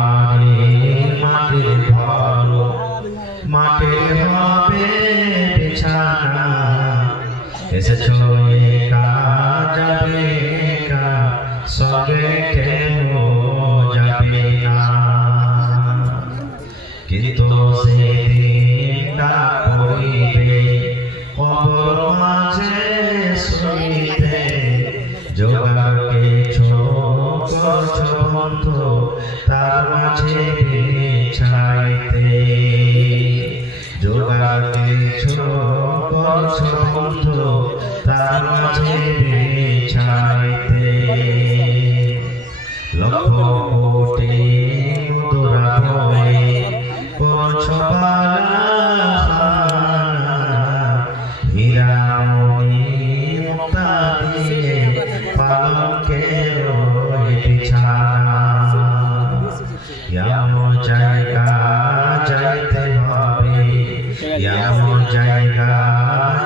মাটির ঘর মাটির হবে বিছানা এসেছো একা যাবে একা সঙ্গে কেন যাবে না কিন্তু সেদিনটা পড়িবে কবর মাঝে শুইতে জোগাড় কিছু করছো বন্ধু তার মাঝে বিছাইতে জোগাড় কিছু করছো বন্ধু তার মাঝে বিছাইতে লক্ষ কোটি মুদ্রা বয়ে করছো বালা হীরা মণি মুক্তা দিয়ে পালঙ্কের বিছানা এমন জায়গা যাইতে হবে এমন জায়গা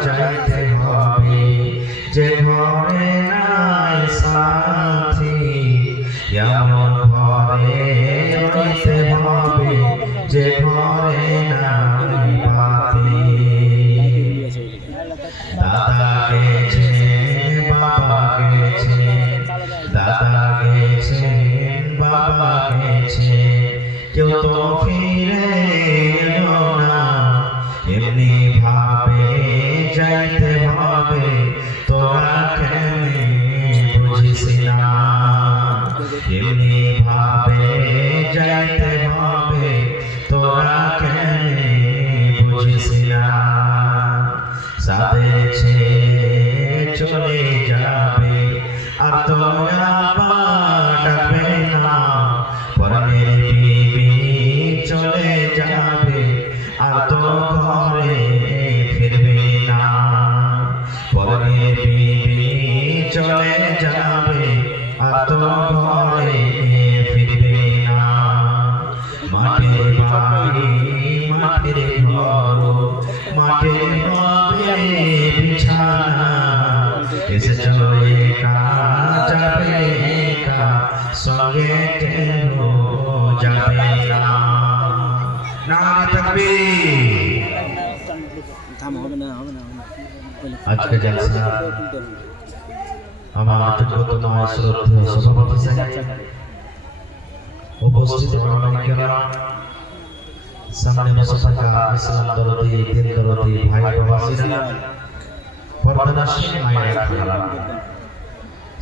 যাইতে হবে যে ঘরে নাই সাথী এমন ঘরে রইতে হবে যে ঘরে নাই বাতি দাদা গেছে বাবা গেছে দাদা গেছে বাবা গেছে কেউ তো ফিরে এলো না এমনি ভাবে যাইতে হবে তোরা কেমনে বুঝিস না এমনি ভাবে যাইতে হবে তোরা কেমনে বুঝিস না সাথে ছেড়ে চলে যাবে আর তোরা ডাকবে না পরের বিবি চলে যাবে আর তো ঘরে ফিরবে না পরের বিবি চলে যাবে আর তো ঘরে ফিরবে না মাটির বাড়ি মাটির ঘর মাটির হবে বিছানা এসেছো একা যাবে একা সঙ্গে কেন যাবে না নারে তাকবীর আজকে জলসা আমার যোগ্যতম শ্রদ্ধেয় সভাপতি সাহেব উপস্থিত ওলামায়ে-কেরাম সামনে বসে থাকা ইসলাম দরদি দিন দরদি ভাই প্রবাসীরা পর্দানাশীন মায়েরা খালা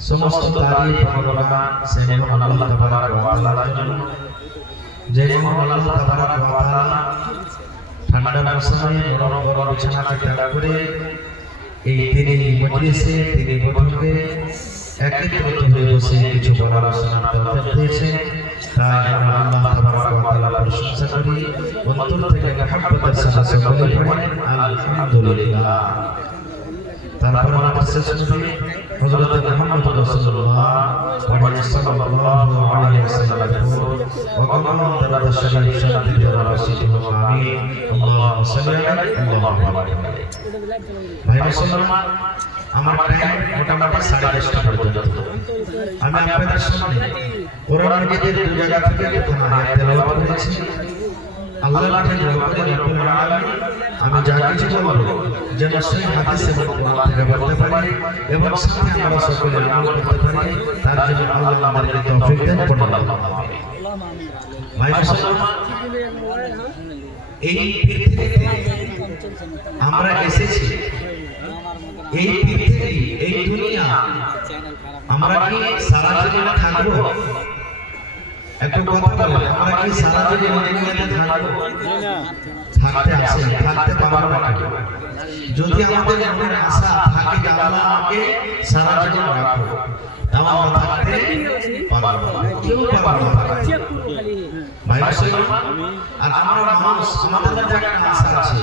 সমস্ত তারিফ ভগবান সেই মহান আল্লাহ তাবারক ওয়া তাআলার জন্য যে মহান আল্লাহ তাবারক ওয়া তাআলা ঠান্ডা মৌসুমে গরম গরম বিছানাকে ত্যাগ করে এই তিনি মজলিসে তিনি বৈঠকে একত্রিত হয়ে বসে কিছু বলার আলোচনার তৌফিক দিয়েছে তাই আমরা আল্লাহ তাবারক ওয়া তাআলার প্রশংসা করি অন্তর থেকে মহব্বতের সাথে বলে পড়ি আলহামদুলিল্লাহ তারপর আমাদের শেষ নবী হযরত মুহাম্মদ রাসূলুল্লাহ সাল্লাল্লাহু আলাইহি ওয়াসাল্লাম ওয়াকাম দরুদ শরীফ শান্তি দ্বারা রসিদ হোক আমিন আল্লাহুম্মা সাল্লি আলাইহি আল্লাহুম্মা বারিক ভাই মুসলমান আমার টাইম মোটামুটি 10:30টা পর্যন্ত আমি আপনাদের সামনে কোরআন মাজিদের দুই জায়গা থেকে প্রথম আয়াত তেলাওয়াত করেছি আল্লাহর কাছে দোয়া করে রব্বুল আলামিন আমি যা কিছু বলবো যেন সেই হাদিস এবং কোরআন থেকে বলতে পারি এবং সাথে আমরা সকলে আমল করতে পারি তার জন্য আল্লাহ আমাদেরকে তৌফিক দেন পড়ুন আল্লাহুম্মা আমিন ভাই মুসলমান এই পৃথিবীতে আমরা এসেছি এই পৃথিবী এই দুনিয়া আমরা কি সারা জীবন থাকবো একটু কথা বলেন আমরা কি সারা জীবন এই দুনিয়াতে থাকবো থাকতে আসে থাকতে পারবো না যদি আমাদের মনে আশা থাকে যে আল্লাহ আমাকে সারা জীবন রাখো তাও আমরা থাকতে পারবো না কেউ পারবো না ভাই মুসলমান আর আমরা মানুষ আমাদের মধ্যে একটা আশা আছে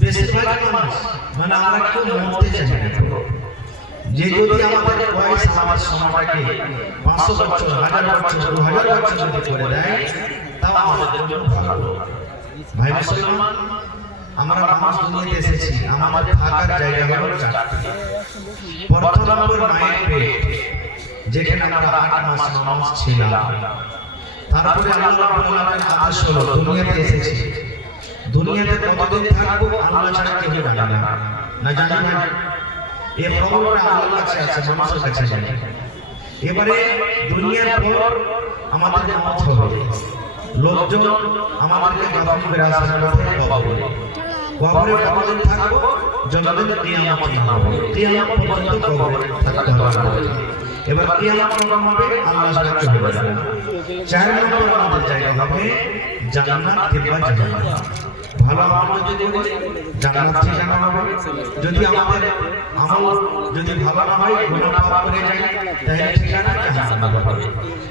বেশিরভাগ মানুষ মানে আমরা কেউ মরতে চাই না যে যদি আমাদের বয়স আমার সময়টাকে 500 বছর 1000 বছর 2000 বছর যদি করে দেয় তাও আমাদের জন্য ভালো ভাই মুসলমান আমরা মানুষ দুনিয়াতে এসেছি আমাদের থাকার জায়গা হলো চারটি প্রথম নম্বর মায়ের পেট যেখানে আমরা 8 মাস 9 মাস ছিলাম তারপরে আল্লাহ রাব্বুল আলামিনের আদেশ হলো দুনিয়াতে এসেছি, দুনিয়াতে কতদিন থাকবো আল্লাহ ছাড়া কেউ জানে না। না জানি না, এই খবরটা আল্লাহর কাছে আছে, মানুষের কাছে নেই। এবারে দুনিয়ার পর আমাদের মওত হবে, লোকজন আমাদেরকে দাফন করে আসার পথে কবরে, কবরে কতদিন থাকবো? যতদিন কিয়ামত না হবে, কিয়ামত পর্যন্ত কবরে থাকতে হবে। এবার কিয়ামত কখন হবে? আল্লাহ ছাড়া কেউ জানে না। 4 নম্বর আমাদের জায়গা হবে জান্নাত কিংবা জাহান্নাম। ভালো আমল যদি করি জান্নাত ঠিকানা হবে, যদি আমাদের আমল যদি ভালো না হয়, গুনাহ পাপ করে যাই, তাহলে ঠিকানা জাহান্নাম হবে।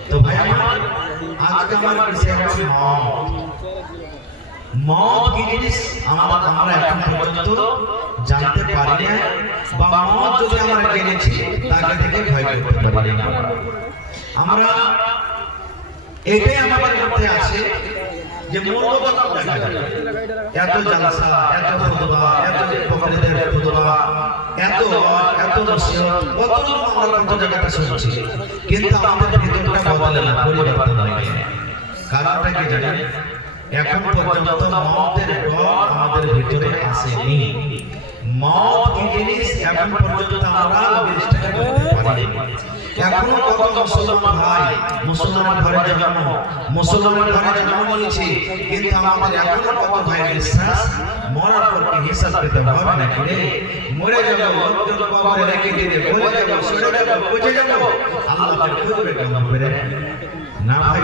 তো ভাই আমার আজকে আমার বিষয় হচ্ছে মওত কি জিনিস আমরা এখন পর্যন্ত জানতে পারি না, বা মওত যদি আমরা জেনেছি তাকে থেকে ভয় করতে পারি না। আমরা এটাই আমাদের মধ্যে আছে যে মরব কখন দেখা যাবে। এত জালসা, এত খুতবা, এত বকরিদের খুতবা, এত নসিহত, কত আমরা কত জায়গাতে শুনছি, কিন্তু আমাদের ভিতরটা বদলে না, পরিবর্তন হয় না। কারণটা কি জানেন? এখন পর্যন্ত মওতের ডর আমাদের ভিতরে আসেনি। মওত কি জিনিস এখন পর্যন্ত আমরা জিনিসটাকে বলতে পারিনি। এখনো কত মুসলমান ভাই মুসলমান ঘরে জন্ম নিয়েছে, কিন্তু আমাদের এখনো কত ভাই বিশ্বাস মরার পর কি হিসাব পেতে হবে নাকি রে? মরে যাব, লোকজন কবরে রেখে দিবে, বলে যাব, সরে যাব, বুঝে যাব, আল্লাহকে খুঁজবে কেমন করে? না ভাই,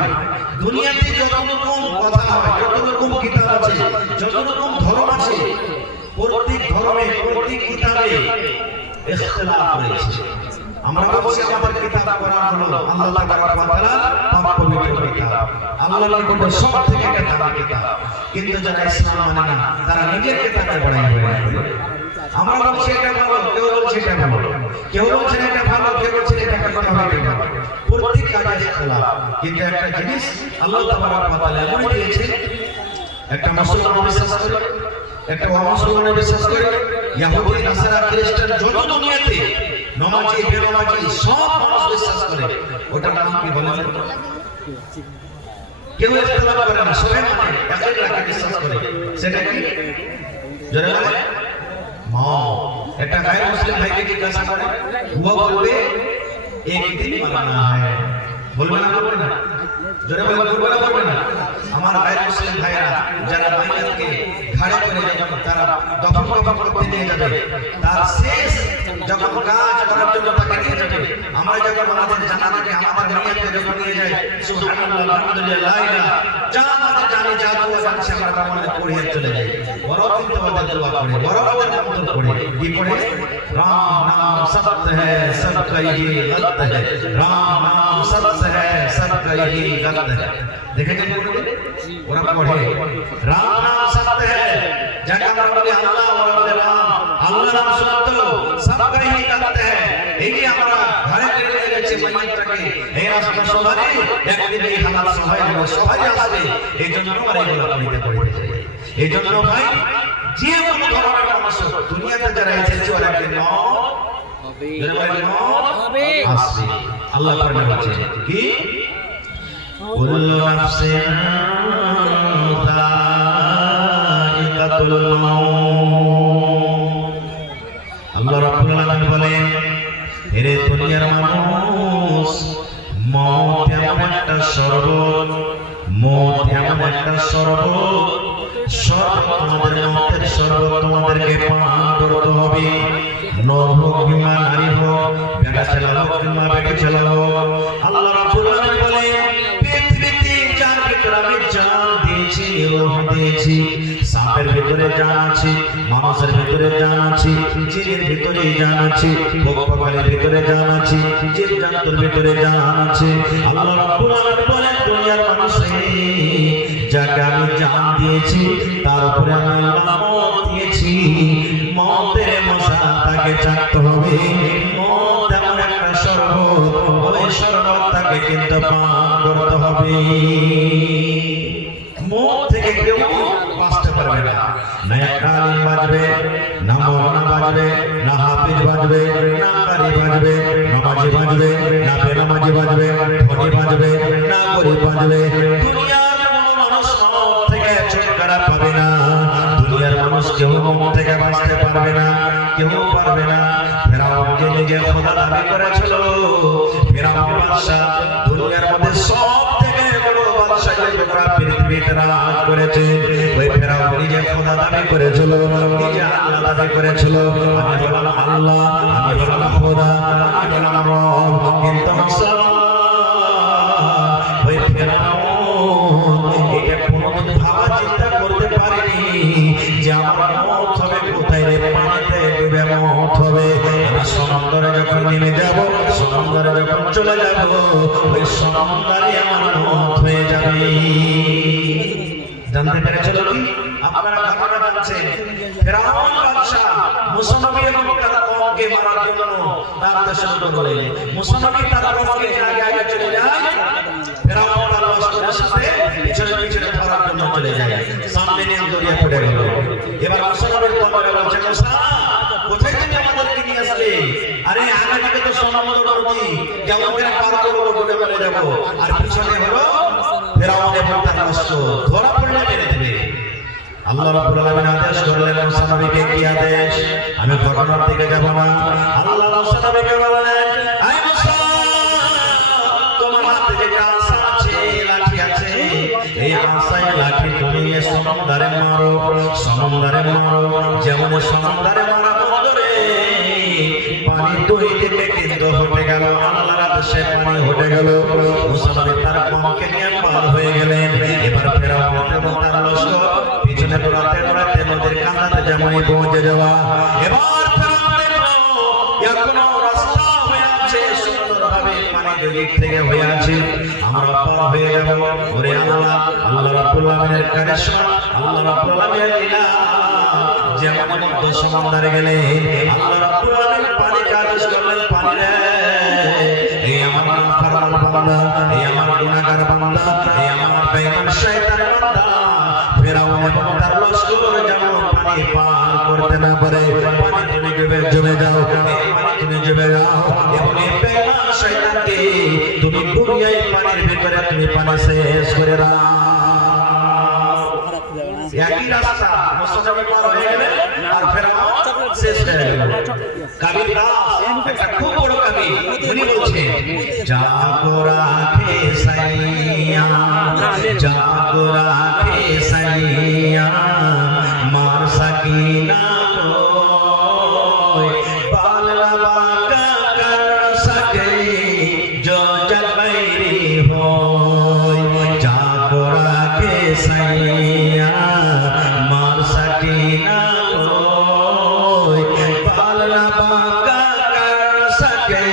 দুনিয়াতে যত রকম কথা হয়, যত রকম কিতাব আছে, যত রকম ধর্ম আছে, প্রত্যেক ধর্মে প্রত্যেক কিতাবে ইখতিলাফ রয়েছে। আমরা বলছি আমাদের কিতাব কোরআন হলো আল্লাহ তাআলা পাক পবিত্র কিতাব, আল্লাহর নিকটে সবথেকে একটা দামি কিতাব। কিন্তু যারা ইসলাম মানে না, তারা নিজের কিতাবকে বড়াই করে। আমরা বলছি এটা ভালো, কেউ বলছে এটা ভালো, কেউ বলছে এটা ভালো, কেউ বলছে এটা করতে হবে না। প্রত্যেক কাজে ইখতিলাফ। কিন্তু একটা জিনিস আল্লাহ তাআলা এমন দিয়েছে, একটা মুসলমান বিশ্বাস করে, একটা অমুসলমান বিশ্বাস করে, ইহুদি নাসারা খ্রিস্টান যত দুনিয়াতে নমাজি বেনমাজি সব মানুষ বিশ্বাস করে, ওটার নাম কি বলেন? কেউ ইখতিলাফ করে না, সবাই মানে একই রাখে বিশ্বাস করে। সেটা কি? জোরে বলে মওত। একটা গায়র মুসলিম ভাইকে জিজ্ঞাসা করে, ও বলবে এক দিন মারনা है, বলবে না? বলবে না? জোরে বলে বলবে না? আমার গায়র মুসলিম ভাইরা যারা মাইয়াতকে ঘাড়ে করে যখন তারা দফন করতে নিয়ে যাবে, তার শেষ যখন কাজ করার জন্য তাকে নিয়ে যাবে, আমরা যখন আমাদের জানাজাকে আমাদের নিয়তে যখন নিয়ে যাই, সুবহানাল্লাহ আলহামদুলিল্লাহ লা ইলাহা, যা আমাদের জানি যা দোয়া জানছি আমরা তার মধ্যে পড়িয়ে চলে যাই। বড় কিন্তু আমাদের দোয়া পড়ে, বড় আমাদের মন্ত্র পড়ে, কি পড়ে? রাম নাম সত্য হ্যায় সবকা ইহি গলত হ্যায়, রাম নাম সত্য হ্যায় সবকা ইহি গলত হ্যায়। দেখেছেন ওরা পড়ে রাম নাম সত্য হ্যায়, যাকে আমরা বলি আল্লাহ, ওরা বলে রাম, আল্লাহ নাম সত্য, সবকা ইহি গলত হ্যায়। এই যে আমরা ঘরে নিয়ে যাচ্ছি মাইয়াতটাকে, এই রাস্তা সবারই একদিন এই হালাত সবাই আসবে, এই জন্য আমরা এগুলো পড়তে চাই। এই জন্য ভাই যে কোনো ধরনের মানুষ দুনিয়াতে যারা এসেছে ওরা একদিন মওত হবে, আসবে। আল্লাহ কোরআনে বলেছেন কি? কুল্লু নাফসিন যায়িকাতুল মাউত। আল্লাহ রাব্বুল আলামিন বলেন, হে দুনিয়ার মানুষ, মওত এমন একটা শরবত, মওত এমন একটা শরবত, তোমাদের মতের শরবত তোমাদেরকে পান করতে হবে। নর হোক কিংবা নারী হোক, বেটা ছেলে হোক কিংবা বেটি ছেলে হোক। আল্লাহ রাব্বুল আলামিন বলেন, পৃথিবীতে যার ভিতরে আমি জান দিয়েছি, রূহ দিয়েছি, সাপের ভিতরে জান আছে, মানুষের ভিতরে জান আছে, জিনের ভিতরে জান আছে, পোকামাকড়ের ভিতরে জান আছে, জীবজন্তুর ভিতরে জান আছে। আল্লাহ রাব্বুল আলামিন বলেন, দুনিয়ার মানুষে যাকে আমি জান দিয়েছি, তার উপরে আমি আল্লাহ মওত দিয়েছি। মওতের মজা তাকে চাকতে হবে। মওত এমন একটা শরবত, ওই শরবত তাকে কিন্তু পান করতে হবে। মওত থেকে কেউ বাঁচতে পারবে না। না একটা আলিম বাজবে, না মৌলানা বাজবে, না হাফিজ বাজবে, না কারি বাজবে, নামাজি বাজবে, না বেনামাজি বাজবে, ধনী বাজবে, না গরিব বাজবে। দুনিয়ার কোনো মানুষ মত থেকে ছুটকারা পাবে না। দুনিয়ার মানুষ কেউ মত থেকে বাঁচতে পারবে না, কেউ পারবে না। ফেরাউন যে নিজে খোদা দাবি করেছিল, ফেরাউন বাদশা দুনিয়ার মধ্যে সব থেকে বড় বাদশা যে গোটা পৃথিবীতে রাজ করেছে, ওই ফেরাউন নিজে খোদা দাবি করেছিল, নিজে আল্লাহ দাবি করেছিল। আমি বললাম আল্লাহ, আমি বললাম খোদা, আমি বললাম রব। কিন্তু ওই ফেরাউন এটা কোনোদিন ভাবা চিন্তা করতে পারেনি যে আমার মত হবে কোথায় রে, পানিতে ডুবে মত হবে। আমি সমুদ্রে যখন নেমে যাব, সমুদ্রে যখন চলে যাব, ওই সমুদ্রে আমার মত হয়ে যাবে। জানতে পেরেছিল কি? আপনারা ঘটনা জানছেন, ফেরাউন বাদশা মুসা নবী এবং তার কওমকে মারার জন্য তার দেশে শুরু করে। মুসা নবী তার কওমকে আগে আগে চলে যায়, ফেরাউন তার লস্করের সাথে পিছনে পিছনে ধরার জন্য চলে যায়। সামনে নিয়ে দরিয়া পড়ে গেল। এবার মুসা নবীর কওমরা বলছে, মুসা কোথায় তুমি আমাদেরকে নিয়ে আসলে? আরে আগে থেকে তো সমুদ্র নদী, কেমন করে পার করবো, ডুবে মরে যাব। আর পিছনে হলো ফেরাউন এবং তার লস্কর, ধরা পড়লে মেরে দেবে। আল্লাহ রাব্বুল আলামিন আদেশ করলেন, মুসা নবীকে কি আদেশ? আমি ঘটনার দিকে যাব না। আল্লাহ মুসা নবীকে বললেন, আয় মুসা, তোমার হাতে যে আশা আছে, লাঠি আছে, এই আশায় লাঠি তুমি সমুদ্রে মারো, সমুদ্রে মারো। যেমন সমুদ্রে মারা বদরে পানি দুই দিকে কিন্তু হয়ে গেল, আল্লাহর আদেশে পানি হয়ে গেল। মুসা নবী তার কওমকে নিয়ে পার হয়ে গেলেন। এবার ফেরাউন এবং তার লস্কর পিছনে দৌড়াতে দৌড়াতে নদীর কাঁটাতে যেমনই পৌঁছে যাওয়া। এবার ফেরাউন দেখলো এখনো রাস্তা হয়ে আছে, সুন্দরভাবে পানি দুই দিক থেকে হয়ে আছে, আমরা পার হয়ে যাব। ওরে আল্লাহ, আল্লাহ রাব্বুল আলামিনের কারিশমা, আল্লাহ রাব্বুল আলামিনের লীলা। যেমন মধ্য সমুদ্রে গেলেন, আল্লাহ রাব্বুল আলামিন পানিকে আদেশ করলেন, পানি রে, এই আমার নাফরমান বান্দা, এই আমার গুনাহগার বান্দা, এই আমার বেঈমান শয়তান বান্দা ফেরাউন এবং তার লস্কর যেমন পানি পার করতে না পারে, পানি তুমি জমে যাও, এই পানি তুমি জমে যাও। এবং এই বেঈমান শয়তানকে তুমি দুনিয়ায় পানির ভিতরে তুমি পানি শেষ করে দাও। একই রাস্তা মুসা নবী পার হয়ে গেলেন আর ফেরাউন শেষ হয়ে গেল। কবির দাস একটা খুব বড় কবি, উনি বলছেন, জাগো রাখে সাইয়া, জাগো রাখে সাইয়া, মার সাকিনা কোই পালনা বাঁকা কর সকে जो जग बैरी होय। जागो राखे सैया, मार सकीना कोई पालना बांका कर सके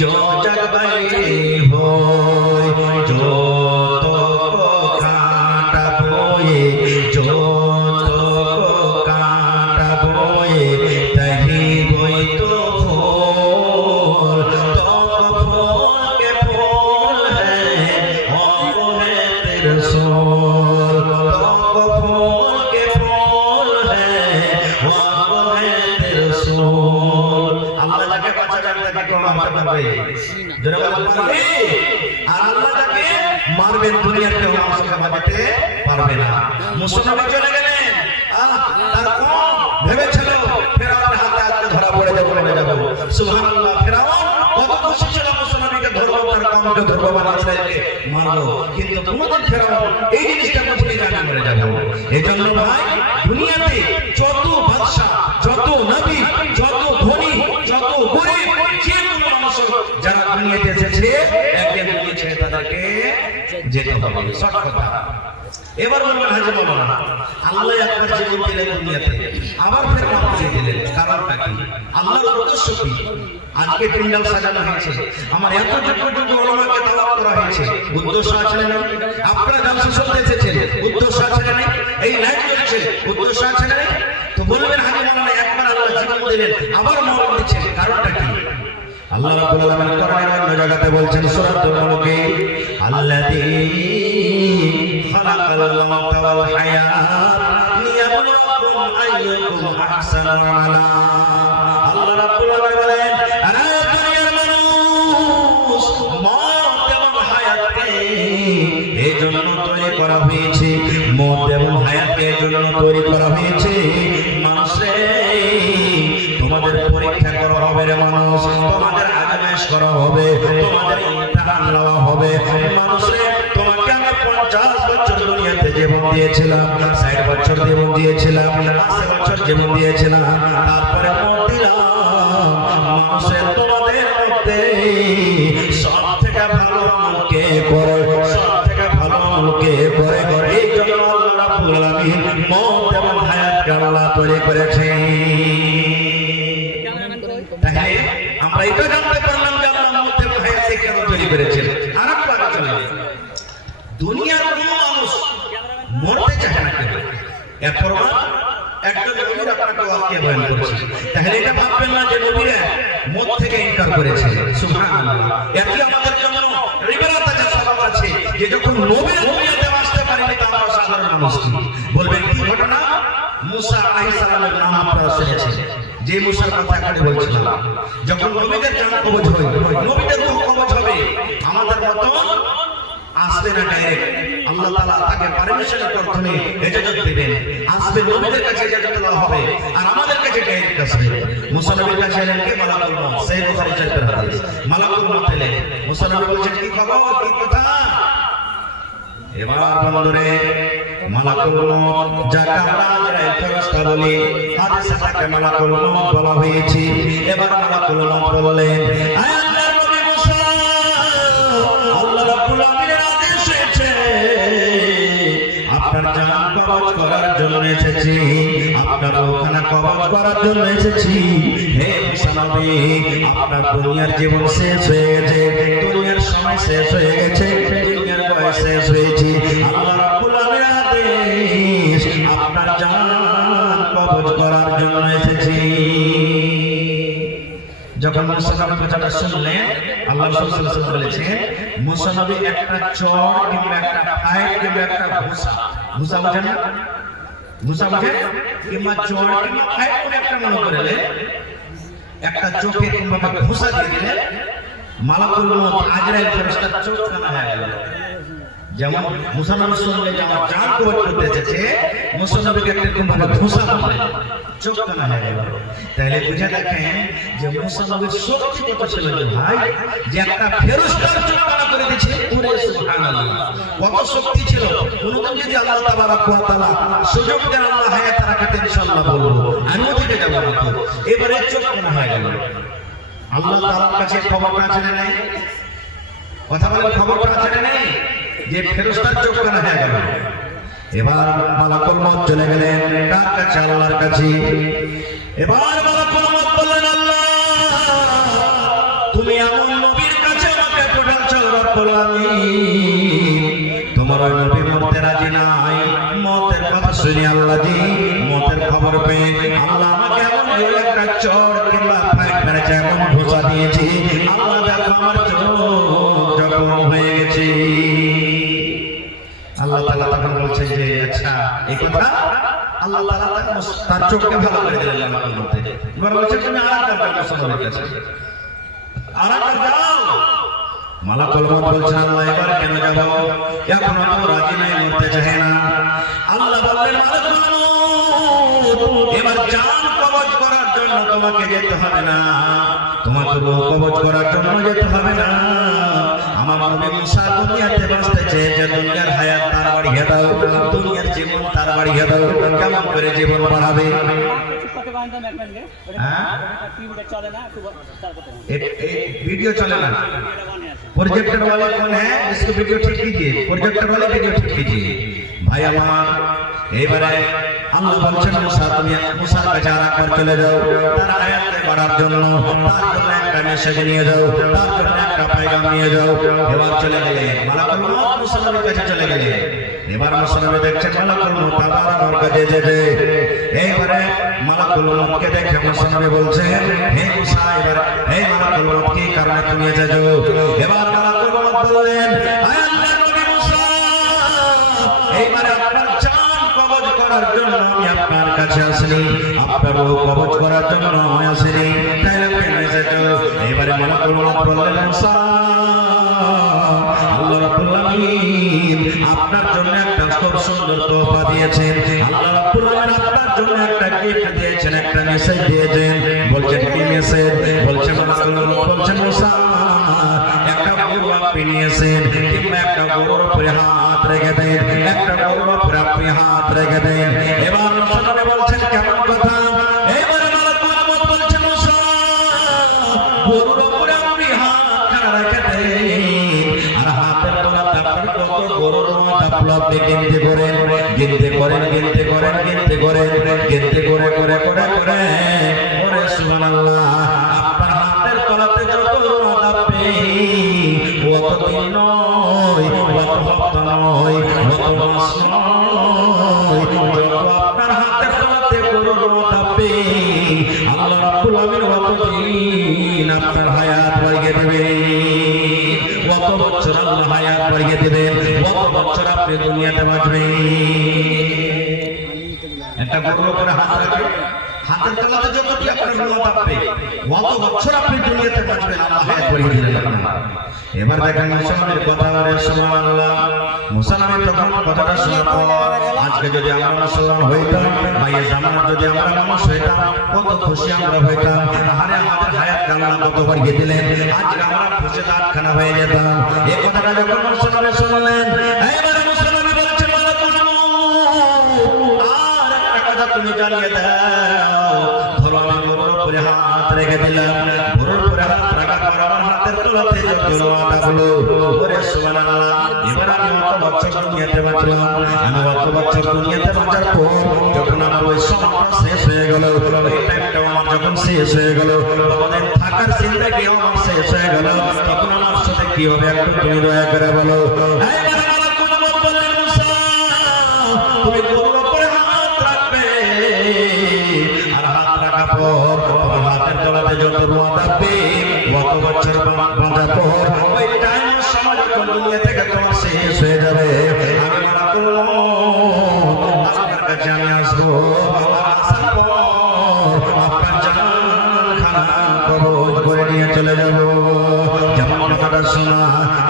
जो जग बैरी होय। जो तो को कांटा बोए, जो तो को कांटा बोए, तही बोई तो फूल, तो फूल के फूल है, वो है तेरे सोल। तो फूल के फूल है, वो है तेरे सोल। আল্লাহ যাকে বাঁচাবেন তাকে কেউ মারতে পারবে? যারা পারবে, আর আল্লাহ যাকে মারবেন দুনিয়ার কেউ মানুষকে বাঁচাতে পারবে না। মুসা নবী চলে গেলেন, তার কওম ভেবেছিল ফেরাউনের হাতে আজকে ধরা পড়ে যাব, মরে যাব। সুবহানাল্লাহ, ফেরাউন কত খুশি ছিল মুসা নবীকে ধরবো, তার কওমকে ধরবো, বাচ্চাদেরকে মারবো। কিন্তু কোনদিন ফেরাউন এই জিনিসটাকে ভুলে যাবে, মরে যাব। এজন্য ভাই, দুনিয়াতে যত বাদশা, যত নবী, যত ধনী, যত গরিব, যে কোনো মানুষ যারা দুনিয়াতে এসেছে, একদিন দুনিয়া ছেড়ে তাদেরকে যেতে হবে, সব কথা। এবার বলবেন, হাজি মাওলানা, আল্লাহ একবার জীবন দিলেন দুনিয়াতে, আবার ফের মাফ করে দিলেন, কারণটা কি? আল্লাহর উদ্দেশ্য কি? আজকে প্যান্ডেল সাজানো হয়েছে, আমার এত যোগ্য যোগ্য ওলামাকে দাওয়াত করা হয়েছে, উদ্দেশ্য আছে না? আপনারা জালসা শুনতে এসেছেন, উদ্দেশ্য আছে না? এই লাইভ চলছে, উদ্দেশ্য আছে না? তো বলবেন, হাজি মাওলানা একবার আল্লাহ জীবন দিলেন, আবার মরণ দিচ্ছেন, কারণটা কি? আল্লাহ রাব্বুল আলামিন কোরআনের অন্য জায়গাতে বলছেন, সূরাতুল মুলকে, আল্লাযী খালাকাল মাউতা ওয়াল হায়াত লিয়াবলুয়াকুম আহসানু আমালা। আল্লাহ রাব্বুল আলামিন বলেন, আরে দুনিয়ার মানুষ, মত এবং হায়াতকে এই জন্য তৈরি করা হয়েছে, মত এবং হায়াতকে এই জন্য তৈরি করা হয়েছে মানুষে তোমাদের পরীক্ষা করা হবে রে মানুষ, তোমাদের আজমাইশ করা হবে, তোমাদের ইমতিহান নেওয়া হবে। মানুষে তোমাকে আমি 50 বছর দুনিয়াতে জীবন দিয়েছিলাম, 60 বছর জীবন দিয়েছিলাম, 80 বছর জীবন দিয়েছিলাম, তারপরে মত দিলাম। মানুষে তোমাদের মধ্যে সব থেকে ভালো আমল কে করে, সব থেকে ভালো আমল কে করে। এই জন্য আল্লাহ রাব্বুল আলামিন মত এবং হায়াতকে আল্লাহ তৈরি করেছেন। তাহলে আমরা এটা জানতে পারলাম যে আল্লাহ মত এবং হায়াতকে কেন তৈরি করেছেন। আরেকটা চলে দুনিয়ার কোন মানুষ মরতে চায় না কেন? এর প্রমাণ একজন নবীর আপনাকে ওয়াকিয়া বয়ান করেছে। তাহলে এটা ভাববেন না যে নবীরা মত থেকে ইনকার করেছে। সুবহানাল্লাহ। এটি আমাদের জন্য রিবারাত আছে, সওয়াব আছে যে যখন নবীরা দুনিয়াতে আসতে পারেনি তা আমরা সাধারণ মানুষ কি বলবেন। কি ঘটনা? মুসা আলাইহিস সালামের নাম আপনারা শুনেছেন, যে মুসার কথা এখানে বলছিলাম। যখন নবীদের জান কবজ হয়, নবীদের রূহ কবজ হবে, আমাদের মত আসবে না ডাইরেক্ট। আল্লাহ তাআলা তাকে পারমিশনের মাধ্যমে ইজাজত দিবেন, আসবে নবীদের কাছে ইজাজত দেওয়া হবে, আর আমাদের কাছে ডাইরেক্ট আসবে। মুসা নবীর কাছে এলেন কে? মালাকুল মউত। সহিহ বুখারী শরীফের হাদিস। মালাকুল মউত এলেন, মুসা নবী বলছেন কি খবর, কি কথা? এবার বন্ধুরে মালাকুল মউত যাকে আমরা আজরাইল ফেরেশতা বলি, হাদিসে তাকে মালাকুল মউত বলা হয়েছে। এবার মালাকুল মউত বললেন, আয় আল্লাহর নবী মুসা, আল্লাহ রাব্বুল আলামিনের আদেশ এসেছে, আপনার জান কবজ করার জন্য এসেছি, আপনার রূহখানা কবজ করার জন্য এসেছি। হে মুসা নবী, আপনার দুনিয়ার জীবন শেষ হয়ে গেছে, দুনিয়ার সময় শেষ হয়ে গেছে, দুনিয়ার বয়স শেষ হয়েছে। আল্লাহ রাব্বুল আলামিনের আদেশ, আপনার জান কবজ করার জন্য এসেছি। যখন মুসা নবী কথাটা শুনলেন, আল্লাহ রাসূল সাল্লাল্লাহু আলাইহি ওয়াসাল্লাম বলেছেন, মুসা নবী একটা চর কিংবা একটা ফাইট কিংবা একটা ভুসা, ভুসা বুঝেন না? ভুসা বুঝেন? কিংবা চর কিংবা ফাইট করে একটা মনে করলে একটা চোখে কিংবা ভুসা দিয়ে দিলে মালাকুল মউত আজরাইল ফেরেশতার চোখ কানা হয়ে গেল। যেমন মুসা নবী শুনলে যে আমার জান কবজ করতে এসেছে, মুসা নবীকে একটা কিংবা ভুসা মারলে চোখ কানা হয়ে গেল। তাহলে বুঝে দেখেন যে মুসা নবীর শক্তি কত ছিল যে ভাই, যে একটা ফেরেশতার চোখ কানা করে দিয়েছে। পুরো সুবহানাল্লাহ, কত শক্তি ছিল। কোনদিন যদি আল্লাহ তাবারাক ওয়া তাআলা সুযোগ দেন, আল্লাহ হায়াত রাখাতে ইনশাআল্লাহ বলবো, আমিও থেকে যাব না। তো এবারে চোখ কানা হয়ে গেল। আল্লাহ তাআলার কাছে খবর আছে না নাই? কথা বলেন, খবর আছে না নাই যে ফেরেশতার চোখ কানা হয়ে গেল। এবার মালাকুল মউত চলে গেলেন কার কাছে? আল্লাহর কাছে। এবার মালাকুল মউত বললেন, আল্লাহ তুমি এমন নবীর কাছে আমাকে পাঠাচ্ছ রব্বুল আলামিন, তোমার ওই নবী মরতে রাজি নাই। মতের কথা শুনে আল্লাহ জি মতের খবর পেয়ে আল্লাহ আমাকে এমন একটা চর কিংবা ফাইট মেরেছে, এমন ভুসা দিয়েছি, আল্লাহ দেখো আমার চোখ জখম হয়ে গেছে। আল্লাহ তাআলা তখন বলছে যে আচ্ছা এই কথা। আল্লাহ তাআলা তার চোখকে ভালো করে দিলেন মালাকুল মউত। এবার বলছে তুমি আরেকবার যাও মুসা নবীর কাছে, আরেকবার যাও। মালাকুল মউত বলছেন, আল্লাহ এবার কেন যাব? এখনো তো রাজি নাই, মরতে চায় না। আল্লাহ বললেন, মালাকুল মউত এবার জান কবজ করার জন্য তোমাকে যেতে হবে না, তোমাকে রূহ কবজ করার জন্য যেতে হবে না। আমার নবী মুসা দুনিয়াতে বাঁচতে চেয়েছে, দুনিয়ার হায়াত তার বাড়িয়ে দাও, দুনিয়ার জীবন তার বাড়িয়ে দাও। কেমন করে জীবন বাড়াবে? वीडियो चले ना, प्रोजेक्टर वाले कौन है? इसको वीडियो ठीक कीजिए, प्रोजेक्टर वाले वीडियो ठीक कीजिए। भाई আমার এবারে আল্লাহ বলছেন মুসা তুমি মুসার কাছে আরেকবার চলে যাও, তার হায়াতকে বাড়ার জন্য, তার জন্য একটা মেসেজ নিয়ে যাও, তার জন্য একটা পয়গাম নিয়ে যাও। এবার চলে গেলেন মালাকুল মউত মুসা নবীর কাছে চলে গেলেন। এবার মুসা নবী দেখছেন মালাকুল মউত আবার আমার কাছে যেতে। এইবারে মালাকুল মউতকে দেখে মুসা নবী বলছেন, হে মুসা এবার এই মালাকুল মউত কি কারণে তুমি যাও? এবার মালাকুল মউত বললেন, হে আল্লাহর নবী মুসা, এইবারে আপনার জান কবজ করার জন্য আমি আপনার কাছে আসিনি, আপনার রূহ কবজ করার জন্য আমি আসিনি, তাইলে কেন এসেছো? এবারে মালাকুল মউত বললেন মুসা, আল্লাহ রাব্বুল আলামিন আপনার জন্য একটা খুব সুন্দর তোহফা দিয়েছেন। আল্লাহ রাব্বুল আলামিন আপনার জন্য একটা গিফট দিয়েছেন, একটা মেসেজ দিয়েছেন। বলছেন কি মেসেজ? বলছেন মালাকুল মউত বলছেন মুসা, একটা গরু আপনি নিয়েছেন, কিংবা একটা গরুর উপরে হাত রেখে দেন, একটা গরুর উপরে আপনি হাত রেখে দেন। এবার মুসলমান বলছেন কেমন কথা? এবারে মালাকুল মউত বলছেন মুসা, গরুর উপরে আপনি হাত রেখে দেন, আর হাতের তলাতে আপনার কত গরুর মাথা আপনি গিনতে করেন, গিনতে করেন, গিনতে করেন, গিনতে করেন, গিনতে করে করে করে করে ওরে সুবহানাল্লাহ, আপনার হাতের তলাতে যত মাথা আপনি অত দিন নয়, অত হপ্তা নয়, অত মাস নয়, যত আপনার হাতের তলাতে গরুর মাথা আপনি আল্লাহ রাব্বুল আলামিন অত দিন আপনার হায়াত বাড়িয়ে দেবেন, কত বছর আল্লাহ হায়াত বাড়িয়ে দেবেন, কত বছর আপনি দুনিয়াতে বাঁচবেন। একটা গরুর উপরে হাত রাখবে, হাতের তলাতে যতটি আপনার রূহ থাকবে, কত বছর আপনি দুনিয়াতে বাঁচবেন, আল্লাহ হায়াত বাড়িয়ে দিলেন আপনার। এবার দেখেন মুসলমানের কথা, আরে সুবহানাল্লাহ, মুসলমান তখন কথাটা শোনার পর আজকে যদি আমরা মুসলমান হইতাম, ভাইয়ের জামানার যদি আমরা মানুষ হইতাম, কত খুশি আমরা হইতাম। আরে আমাদের হায়াত আল্লাহ কত বাড়িয়ে দিলেন, আজকে আমরা খুশি দাঁতখানা হয়ে যেতাম। এই কথাটা যখন মুসলমান শুনলেন, এইবারে মুসলমান বলছে মালাকুল মউত, আর একটা কথা তুমি জানিয়ে দাও, ধরো আমি গরুর উপরে হাত রেখে দিলাম, গরুর উপরে হাত রাখার পর আমার হাতের তলাতে যত মাথা হলো, ওরে সুবহানাল্লাহ, এবার আমি অত বছর দুনিয়াতে বাঁচলাম, আমি অত বছর দুনিয়াতে বাঁচার পর যখন আমার ওই সময়টা শেষ হয়ে গেল, ওই টাইমটাও আমার যখন শেষ হয়ে গেল, আমাদের থাকার জিন্দেগি আমার শেষ হয়ে গেল, তখন আমার সাথে কি হবে একটু তুমি দয়া করে বলো। এইবার মালাকুল মউত বললেন মুসা, তুমি গরুর উপরে হাত রাখবে, আর হাত রাখার পর তোমার হাতের তলাতে যত রূহ থাকবে, কত বছর বাঁচার পর ওই টাইম সময় যখন দুনিয়া থেকে তোমার শেষ হয়ে যাবে, আমি মালাকুল মউত আপনার কাছে আমি আসবো, আসার পর আপনার জানখানা কবজ করে নিয়ে চলে যাবো। যেমন কথাটা শোনা,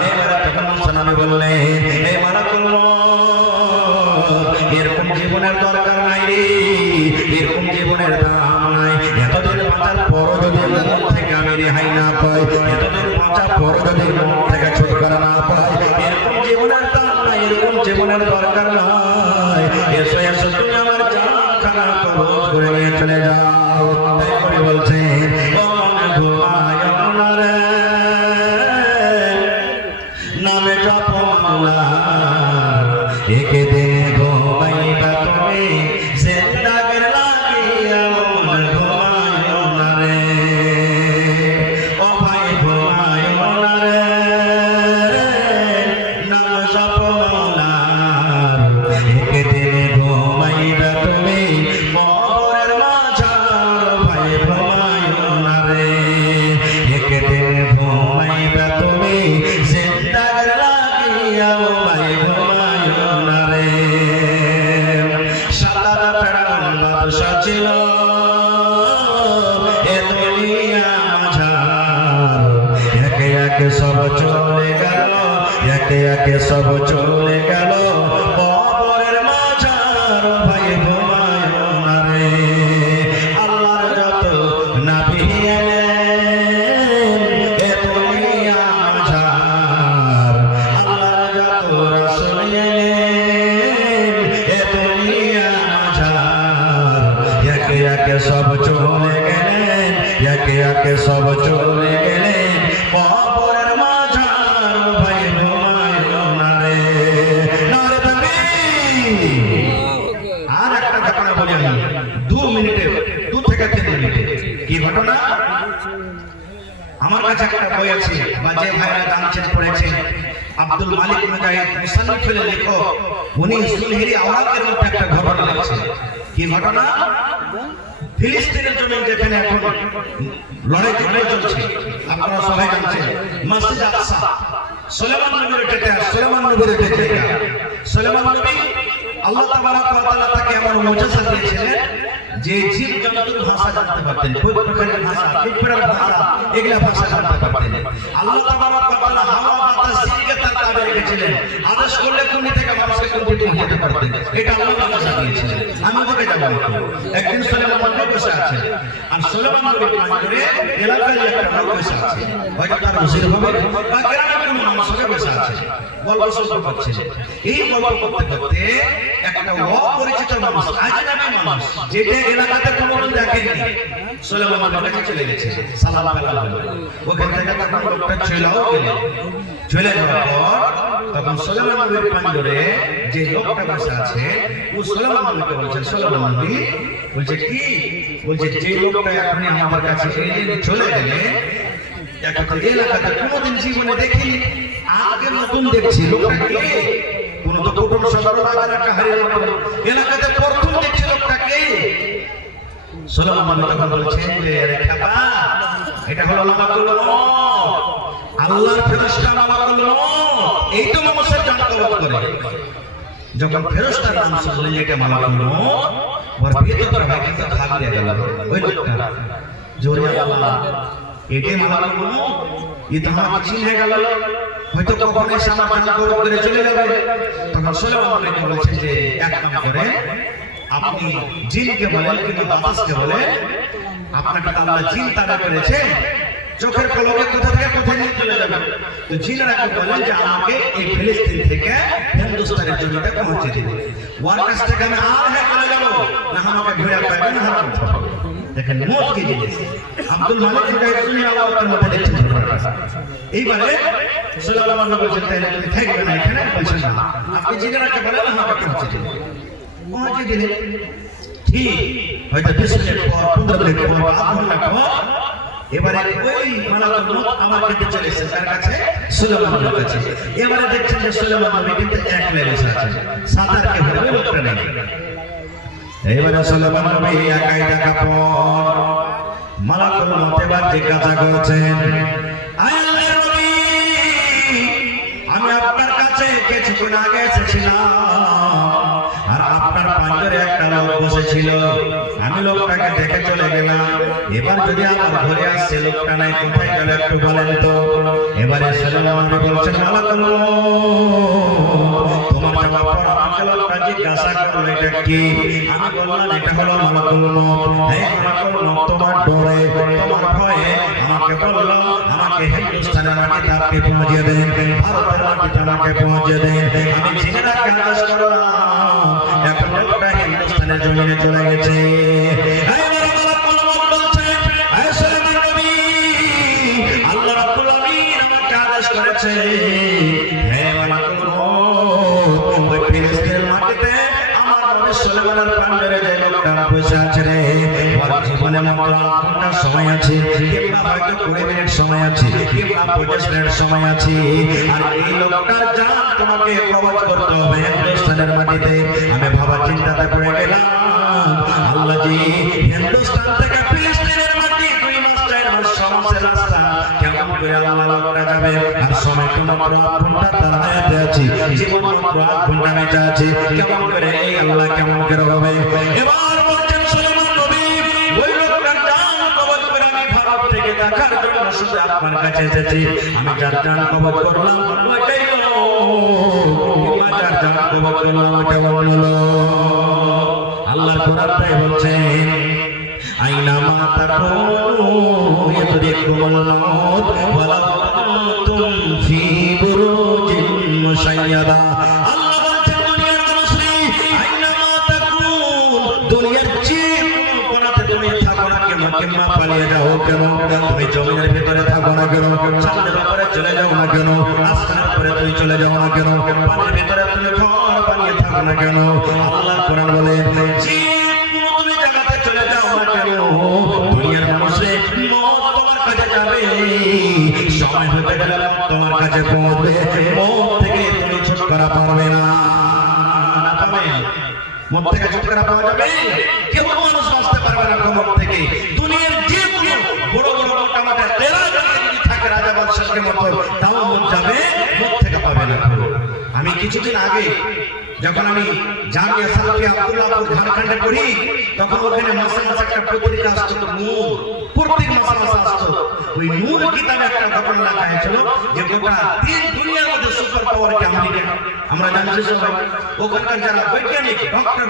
এবারে তখন মুসলমান বললেন, এই মালাকুল মউত, এরকম জীবনের দরকার নাই রে, এরকম জীবনের দাম নাই। এতদিন বাঁচার পর যদি মন থেকে আমি রেহাই না পাই, এতদিন বাঁচার পর যদি মন থেকে ছুটকারা না পাই, এরকম জীবনের দাম নাই, এরকম জীবনের দরকার নাই। এসো এসো তুমি আমার জানখানা কবজ করে নিয়ে চলে যাও। তাই করে বলছেন, ও মনে ঘুমায় না রে, নামে জপ মাওলার, একে দিনে ঘুমাইবা তুমি, জিন্দাগির লাগিয়া মন ঘুমায় না রে, ও ভাই ঘুমায় না রে, নাম জপ মাওলার, একে দিনে ঘুমাইবা তুমি, কবরের মাঝার, ভাই ঘুমায় না রে, একে দিনে ঘুমাইবা তুমি, জিন্দাগির লাগিয়া ভাই ঘুমায় না রে। সাতারা ফেরাউন বাদশা ছিল এ দুনিয়া মাঝার, একে একে সব চলে গেল, একে একে সব চলে গেল, কবরের মাঝার, ভাই ঘুমায় না রে। আল্লাহর যত নবী এলেন এ দুনিয়া মাঝার, আল্লাহর যত রাসূল এলেন এ দুনিয়া মাঝার, একে একে সব চলে গেলেন, একে একে সব চলে গেলেন, কবরের মাঝার, ভাই ঘুমায় না রে। নারে তাকবীর। আর একটা ঘটনা বলি আমি, 2 মিনিটে, 2 থেকে 3 মিনিটে। কি ঘটনা? আমার কাছে একটা বই আছে, বা যে ভাইরা জানছেন পড়েছেন, আব্দুল মালিক মুজাহিদ মুসান্নিফের লেখক, উনি সুলহিরি আওরাকের মধ্যে একটা ঘটনা লিখছেন। কি ঘটনা? ফিলিস্তিনের জমি যেখানে এখন লড়াই চলছে, আপনারা সবাই জানছেন, মসজিদ আকসা, সুলাইমান নবীর ডেটে, সুলাইমান নবীর ডেটে, সুলাইমান নবী আল্লাহ তাবারক ওয়া তাআলা তাকে এমন মুজিজা দিয়েছিলেন যে জীব জন্তুর ভাষা জানতে পারতেন, প্রত্যেকের ভাষা, পিঁপড়ার ভাষা, এগুলা ভাষা জানতে পারতেন। আল্লাহ তাবারক ওয়া তাআলা হাওয়া বাতাস জিনকে তার তাবে রেখেছিলেন, আদেশ করলে কোন থেকে মানুষকে কোন দিকে যেতে পারতেন, এটা আল্লাহ ভাষা দিয়েছিলেন। আমি ওকে যাব একদিন সুলাইমান নবী বসে আছেন, আর সুলাইমান নবী পাঁজরে এলাকায় একটা লোক বসে আছে, হয়তো তার ওসির হবে বা গ্রামের কোনো মানুষকে বসে আছে, গল্প সল্প করছে। এই গল্প করতে করতে একটা অপরিচিত মানুষ, আজনাবী মানুষ, যেটা এলাকাতে কোনোদিন দেখেননি, সুলাইমান নবীর কাছে চলে গেছে, সালাম আলাইহি। ওখান থেকে তখন লোকটা চলে যাওয়ার পর তখন সুলাইমান নবীর পাঁজরে যে লোকটা বসে আছে, ও সুলাইমান নবীকে বলছেন, সুলাইমান নবী বলছে কি, বলছে যে লোকটা এখনই আমার কাছে চলে গেলে, একটা এলাকাতে কোনোদিন জীবনে দেখিনি, আগে নতুন দেখছি, লোকটা কে? কোন তো কুটুম সদর বাজারের কাহারির মতো, এলাকাতে প্রথম দেখছি লোকটা কে? সুলাইমান নবী তখন বলছেন যে আরে খাবা, এটা হলো মালাকুল মউত, আল্লাহর ফেরেশতা মালাকুল মউত, এই তো মানুষের জান কবজ করে। যখন ফেরেশতার নাম শুনলেন এটা মালাকুল মউত, ওর ভিতরে ভাই কিন্তু ভাগ দিয়ে গেল, ওই লোকটা জোরে আল্লাহ, এটাই মালাকুল মউত, এই তো আমার চিনে গেল, হয়তো কখন এসে আমার জান কবজ করে চলে যাবে। তখন সুলাইমান নবী বলেছেন যে এক কাম করে, আপনি জিনকে বলেন কিন্তু বাতাসকে বলেন, আপনাকে আল্লাহ জিন তারা করেছে, চোখের পলকে কোথা থেকে কোথায় নিয়ে চলে যাবে। তো জিনেরা বলেন যে আমাকে এই ফিলিস্তিন থেকে হিন্দুস্তানের জমিতে পৌঁছে দিবে, ওর কাছ থেকে আমি আর চলে যাব না, আমাকে ঘুরে পাবে না, হারাম পাবে। দেখেন মত কি জিনিস, আব্দুল মালিক শুনে আল্লাহ তার মধ্যে দেখছেন। এইবারে সুলাইমান নবী বলছেন তাহলে তুমি থাকবে না এখানে, বলছেন না, আপনি জিনেরা বলেন আমাকে পৌঁছে দিবে। পৌঁছে দিলে ঠিক হয়তো 20 মিনিট পর, 15 মিনিট পর, আধা ঘন্টা পর, এবারে ওই মালাকুল মউত আমার কাছে চলে এসেছে, তার কাছে সুলাইমান নবীর কাছে। এবারে দেখছেন যে সুলাইমান নবী কিন্তু একলাই বসে আছেন, সাতার কে হবে লোকটা নেই। এবারে সুলাইমান নবী একাই দেখা পর মালাকুল মউত এবার জিজ্ঞাসা করছেন, আল্লাহর নবী, আমি আপনার কাছে কিছুক্ষণ আগে এসেছিলাম, আর আপনার পাঁজরে একটা লোক বসেছিল, আমি লোকটাকে দেখে চলে গেলাম, এবার যদি আমার ঘরে আসছে লোকটা নাই, কোথায় গেল একটু বলেন তো। এবারে সুলাইমান নবী বলছেন, মালাকুল মউত, তোমার জবাব পর আমাকে লোকটা জিজ্ঞাসা করলো এটা কি, আমি বললাম এটা হলো মালাকুল মউত। এই মালাকুল মউত তোমার ডরে, তোমার ভয়ে আমাকে বললো আমাকে হিন্দুস্তানের মাটিতে আপনি পৌঁছে দেন, ভারতের মাটিতে আমাকে পৌঁছে দেন। আমি জিনেরা কাজ করলাম, এখন লোকটা হিন্দুস্তানের জমিনে চলে গেছে। আল্লাহ রাব্বুল আলামিন আমাকে আদেশ করেছে, হে মালাকুল মউত, ওই ফিলিস্তিনের মাটিতে আমার নবী সুলাইমানের পাঁজরে যে লোকটা বসে আছে রে, ওর জীবনে মাত্র ঘন্টা সময় আছে, কিংবা হয়তো 20 মিনিট সময় আছে, কিংবা 50 মিনিট সময় আছে, আর এই লোকটার জান তোমাকে কবজ করতে হবে হিন্দুস্তানের মাটিতে। আমি ভাবা চিন্তাতে পড়ে গেলাম, আল্লাহ জি, হিন্দুস্তান থেকে ফিলিস্তিনের মাটি 2 মাস 4 মাস সমস্ত রাস্তা কেমন করে আল্লাহ লোকটা যাবে, আর সময় তো মাত্র 8 ঘন্টা তার হায়াতে আছে, জীবন মাত্র 8 ঘন্টা বেঁচে আছে, কেমন করে এই আল্লাহ কেমন করে হবে। এবার বলছেন সুলাইমান নবী, ওই লোকটার জান কবজ করে আমি ভারত থেকে দেখার জন্য শুধু আপনার কাছে এসেছি, আমি যার জান কবজ করলাম ওইটাই হলো, যার জান কবজ করলাম ওইটা হলো। আল্লাহ কোরআনে বলছেন, আইনা মা তাকুনু ইয়াদরিকুমুল মউত ওয়ালাউ কুনতুম ফি বুরুজিন মুশাইয়াদা। আল্লাহ বলছেন দুনিয়ার মানুষরে, আইনা মা তাকুন, দুনিয়ার যে কোনাতে তুমি থাকো না কেন, কিংবা পালিয়ে যাও কেন, তুমি জমিনের ভিতরে থাকো না কেন, চাঁদের উপরে চলে যাও না কেন, আসমানের উপরে তুমি চলে যাও না কেন, পানির ভিতরে তুমি ঘর বানিয়ে থাকো না কেন, আল্লাহ কোরআন বলে যে তুমি জায়গাতে চলে যাও না কেন, দুনিয়ার মানুষে মওত তোমার কাছে যাবে, সময় হতে গেলে তোমার কাছে পৌঁছবে, মওত থেকে তুমি ছুটকারা পারবে না, মওত থেকে ছুটকারা পাওয়া যাবে, কেউ মানুষ বাঁচতে পারবে না মওত থেকে। দুনিয়ার যে কোনো বড় বড় মোটামোটা তেরা যদি থাকে রাজা বাদশাহের মতো, তাও মওত যাবে, মওত থেকে পাবে না। আমি কিছুদিন আগে যখন আমি জামিয়া সালফিয়া আব্দুল্লাহপুর ঝাড়খণ্ডে পড়ি তখন ওখানে মাসে মাসে একটা পত্রিকা আসতো নূর, প্রত্যেক মাসে মাসে আসতো। ওই নূর কিতাবে একটা ঘটনা লেখা হয়েছিল যে গোটা দুনিয়ার মধ্যে সুপার পাওয়ার কে আমেরিকা। আমরা জানছি সবাই ওখানকার যারা বৈজ্ঞানিক ডক্টর